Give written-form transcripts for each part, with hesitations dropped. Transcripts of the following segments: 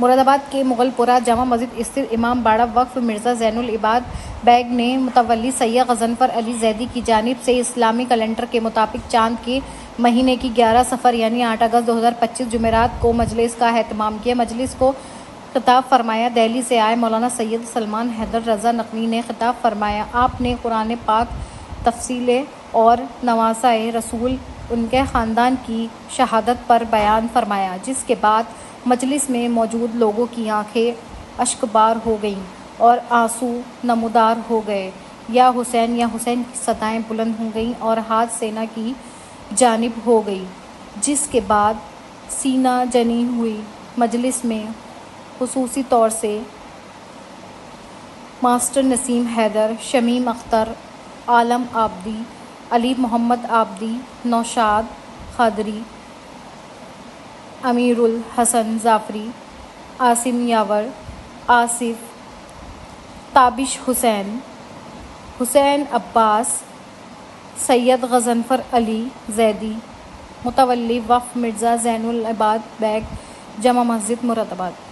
مرادآباد کے مغل پورہ جامع مسجد استھت امام باڑہ وقف مرزا زین العباد بیگ نے متولی سید غضنفر علی زیدی کی جانب سے اسلامی کیلنڈر کے مطابق چاند کے مہینے کی 11 صفر یعنی 8 اگست 2025 جمعرات کو مجلس کا اہتمام کیا۔ مجلس کو خطاب فرمایا دہلی سے آئے مولانا سید سلمان حیدر رضا نقوی نے خطاب فرمایا۔ آپ نے قرآن پاک تفصیل اور نواسۂ رسول ان کے خاندان کی شہادت پر بیان فرمایا، جس کے بعد مجلس میں موجود لوگوں کی آنکھیں اشکبار ہو گئیں اور آنسو نمودار ہو گئے۔ یا حسین کی صدائیں بلند ہو گئیں اور ہاتھ سینہ کی جانب ہو گئی، جس کے بعد سینہ جنی ہوئی۔ مجلس میں خصوصی طور سے ماسٹر نسیم حیدر، شمیم اختر، عالم آبادی، علی محمد آبادی، نوشاد قادری، امیر الحسن ظفری، عاصم یاور، آصف، تابش حسین، حسین عباس، سید غضنفر علی زیدی، متولی وقف مرزا زین العباد بیگ، جامع مسجد مرادآباد۔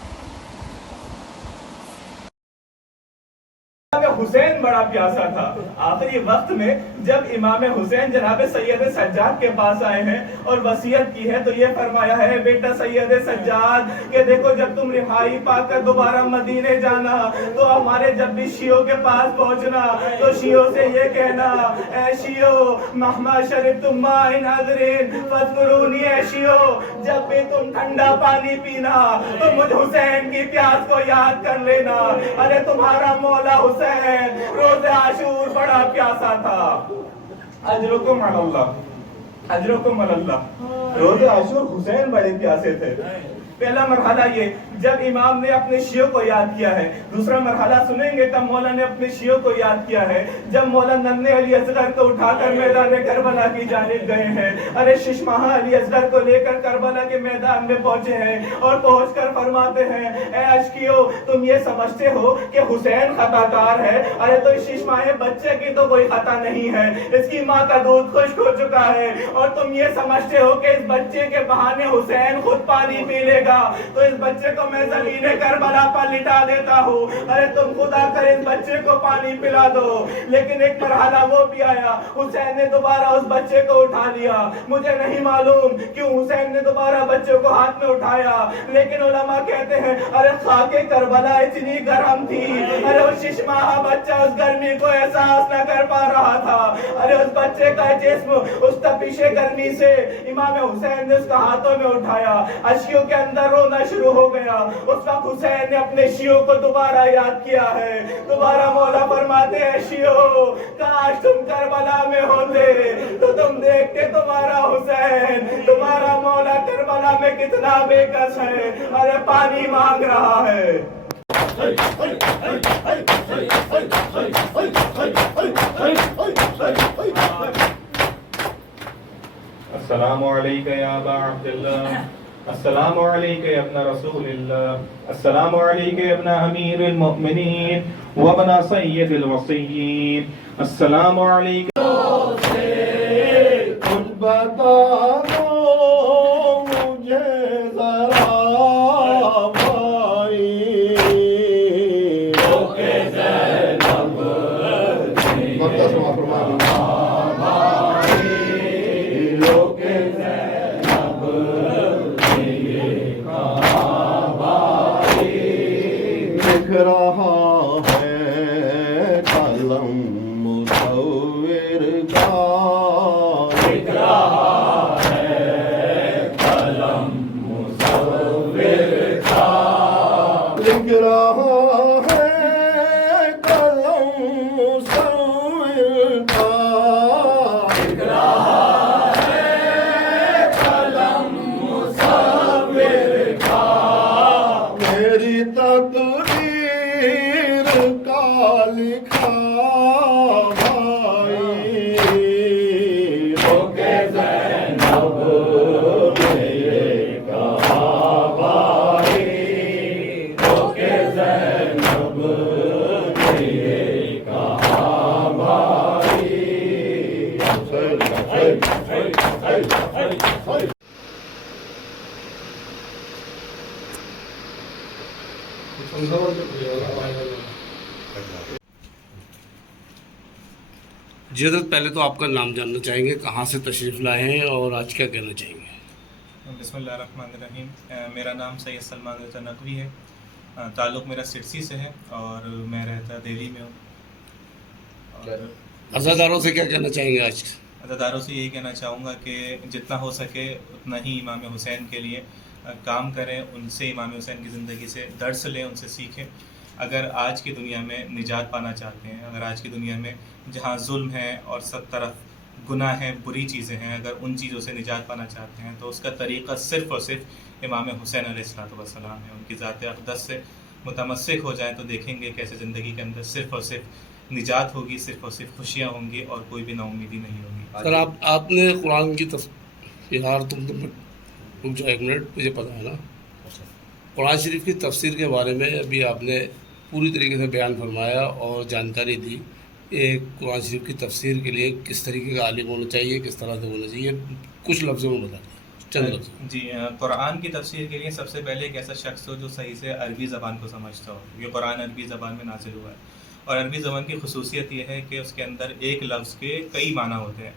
حسین بڑا پیاسا تھا۔ آخری وقت میں جب امام حسین جناب سید سجاد کے پاس آئے ہیں اور وصیت کی ہے تو یہ فرمایا ہے بیٹا سید سجاد کہ دیکھو جب تم رہائی پا کر دوبارہ مدینے جانا تو ہمارے جب بھی شیعوں کے پاس پہنچنا تو شیعوں سے یہ کہنا اے شیعوں مہما شربتم ماء حضرین فاذکرونی، اے شیعوں جب بھی تم ٹھنڈا پانی پینا تو مجھ حسین کی پیاس کو یاد کر لینا۔ ارے تمہارا مولا حسین روز عاشور بڑا پیاسا تھا۔ اجرکم علی اللہ، اجرکم علی اللہ۔ روز عاشور حسین بڑے پیاسے تھے۔ پہلا مرحلہ یہ جب امام نے اپنے شیعوں کو یاد کیا ہے۔ دوسرا مرحلہ سنیں گے تب مولا نے اپنے شیعوں کو یاد کیا ہے جب مولا ننھے علی اصغر کو اٹھا کر میدان کربلا کی جانب گئے ہیں۔ ارے شش ماہ علی اصغر کو لے کر کربلا کے میدان میں پہنچے ہیں اور پہنچ کر فرماتے ہیں اے عشقیو تم یہ سمجھتے ہو کہ حسین خطا کار ہے؟ ارے تو اس شش ماہ بچے کی تو کوئی خطا نہیں ہے، اس کی ماں کا دودھ خشک ہو چکا ہے، اور تم یہ سمجھتے ہو کہ اس بچے کے بہانے حسین خود پانی پی لے گا تو اس بچے کو میں زمین کربلا پر لٹا دیتا ہوں۔ ارے تم خدا کر اس بچے کو پانی پلا دو۔ لیکن ایک مرحلہ وہ بھی آیا، حسین نے دوبارہ اس بچے کو اٹھا لیا۔ مجھے نہیں معلوم کیوں حسین نے دوبارہ بچے کو ہاتھ میں اٹھایا، لیکن علماء کہتے ہیں ارے خاک کربلا اتنی گرم تھی، ارے اس شش ماہ بچہ اس گرمی کو احساس نہ کر پا رہا تھا۔ ارے اس بچے کا جسم اس تپش گرمی سے امام حسین نے اس کا ہاتھوں میں اٹھایا، اشکیوں کے اندر رونا شروع ہو گیا۔ اس وقت حسین نے اپنے شیعوں کو دوبارہ یاد کیا ہے۔ دوبارہ مولا فرماتے ہیں شیعوں کاش تم کربلا میں ہوتے تو تم دیکھتے تمہارا حسین، تمہارا مولا کربلا میں کتنا بے کس ہے، ارے پانی مانگ رہا ہے۔ السلام علیکم یا ابا عبداللہ، السلام علیکم یا ابن رسول اللہ، السلام علیکم یا ابن امیر المؤمنین و ابن سید الوصیین، السلام علیکم۔ کچھ بتا دو مجھے ذرا بھائی، روکے زینب رہا ہے قلم مصور کا، لکھ رہا ہے قلم जी हज़रत, पहले तो आपका नाम जानना चाहेंगे, कहाँ से तशरीफ़ लाए हैं और आज क्या कहना चाहेंगे? बिस्मिल्लाहिर्रहमानिर्रहीम। मेरा नाम सैयद सलमान रज़ा नकवी है। ताल्लुक़ मेरा सिरसी से है और मैं रहता दिल्ली में हूँ। और अज़ादारों से क्या कहना चाहेंगे आज? अज़ादारों से यही कहना चाहूँगा कि जितना हो सके उतना ही इमाम हुसैन के लिए काम करें, उनसे इमाम हुसैन की ज़िंदगी से दर्स लें, उनसे सीखें। अगर आज की दुनिया में निजात पाना चाहते हैं, अगर आज की दुनिया में जहाँ जुल्म है और सब तरफ गुनाह हैं, बुरी चीज़ें हैं, अगर उन चीज़ों से निजात पाना चाहते हैं तो उसका तरीक़ा सिर्फ़ और सिर्फ इमाम हुसैन अलैहिस्सलाम है। उनकी ज़ात अक़दस से मुतमस्सिक हो जाएं तो देखेंगे कैसे ज़िंदगी के अंदर सिर्फ़ और सिर्फ निजात होगी, सिर्फ़ और सिर्फ खुशियाँ होंगी और कोई भी नाउमीदी नहीं होगी। सर, आपने कुरान की यार तुम रुक जाओ एक मिनट, मुझे पता है ना। कुरान शरीफ की तफसीर के बारे में अभी आपने पूरी तरीके से बयान फरमाया और जानकारी दी। एक कुरान शरीफ की तफसीर के लिए किस तरीके का आलिम होना चाहिए, किस तरह से होना चाहिए, कुछ लफ्ज़ों में बता दें, चंद लफ्ज़। जी, कुरान की तफसीर के लिए सबसे पहले एक ऐसा शख्स हो जो सही से अरबी ज़बान को समझता हो। ये कुरान अरबी ज़बान में नाज़िल हुआ है और अरबी ज़बान की खसूसियत ये है कि उसके अंदर एक लफ्ज़ के कई माना होते हैं।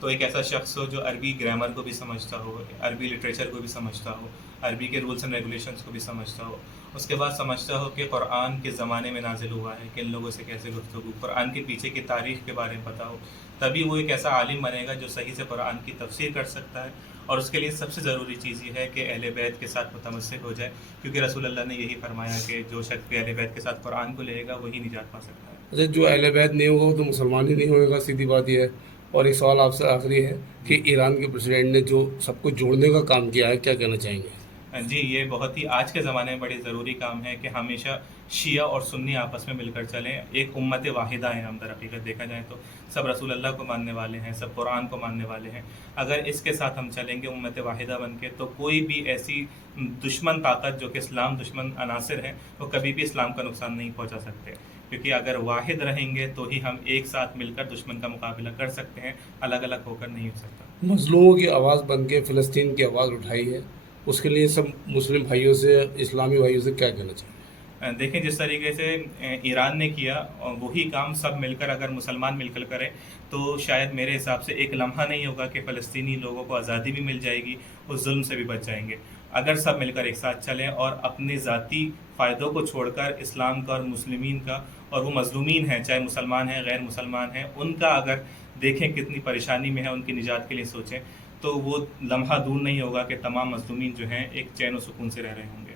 तो एक ऐसा शख्स हो जो अरबी ग्रामर को भी समझता हो, अरबी लिटरेचर को भी समझता हो, अरबी के रूल्स एंड रेगुलेशंस को भी समझता हो। उसके बाद समझता हो कि कुरान किस ज़माने में नाजिल हुआ है, किन लोगों से कैसे गुफ्तगू, कुरान के पीछे की तारीख़ के बारे में पता हो। तभी वो एक ऐसा आलिम बनेगा जो सही से कुरान की तफसीर कर सकता है। और उसके लिए सबसे ज़रूरी चीज़ ये है कि अहले बैत के साथ मुतमस्सिक हो जाए, क्योंकि रसूल अल्लाह ने यही फरमाया कि जो शख्स भी अहले बैत के साथ कुरान को लेगा वही निजात पा सकता है। अच्छा, जो अहले बैत नहीं होगा वो तो मुसलमान ही नहीं होगा, सीधी बात यह है। और एक सवाल आपसे आखिरी है कि ईरान के प्रेसिडेंट ने जो सबको जोड़ने का काम किया है, क्या कहना चाहेंगे? जी, ये बहुत ही आज के ज़माने में बड़ी ज़रूरी काम है कि हमेशा शिया और सुन्नी आपस में मिलकर चलें। एक उम्मत वाहिदा है हम, दर हकीकत देखा जाए तो सब रसूल अल्लाह को मानने वाले हैं, सब कुरान को मानने वाले हैं। अगर इसके साथ हम चलेंगे उम्मत वाहिदा बन के, तो कोई भी ऐसी दुश्मन ताकत जो कि इस्लाम दुश्मन अनासिर हैं, वो कभी भी इस्लाम का नुकसान नहीं पहुँचा सकते। क्योंकि अगर वाहिद रहेंगे तो ही हम एक साथ मिलकर दुश्मन का मुकाबला कर सकते हैं, अलग अलग होकर नहीं हो सकता। मज़लूमों की आवाज़ बन के फ़लस्तीन की आवाज़ उठाई है, उसके लिए सब मुस्लिम भाइयों से, इस्लामी भाइयों से क्या कहना चाहिए? देखें, जिस तरीके से ईरान ने किया और वही काम सब मिलकर अगर मुसलमान मिलकर करें तो शायद मेरे हिसाब से एक लम्हा नहीं होगा कि फ़लस्तीनी लोगों को आज़ादी भी मिल जाएगी, उस जुल्म से भी बच जाएंगे। अगर सब मिलकर एक साथ चलें और अपने ज़ाती फ़ायदों को छोड़कर इस्लाम का और मुस्लिमीन का, और वो मज़लूमीन हैं चाहे मुसलमान हैं गैर मुसलमान हैं, उनका अगर देखें कितनी परेशानी में है, उनकी निजात के लिए सोचें, तो वो लम्हा दूर नहीं होगा कि तमाम मज़लूमीन जो हैं एक चैन और सुकून से रह रहे होंगे।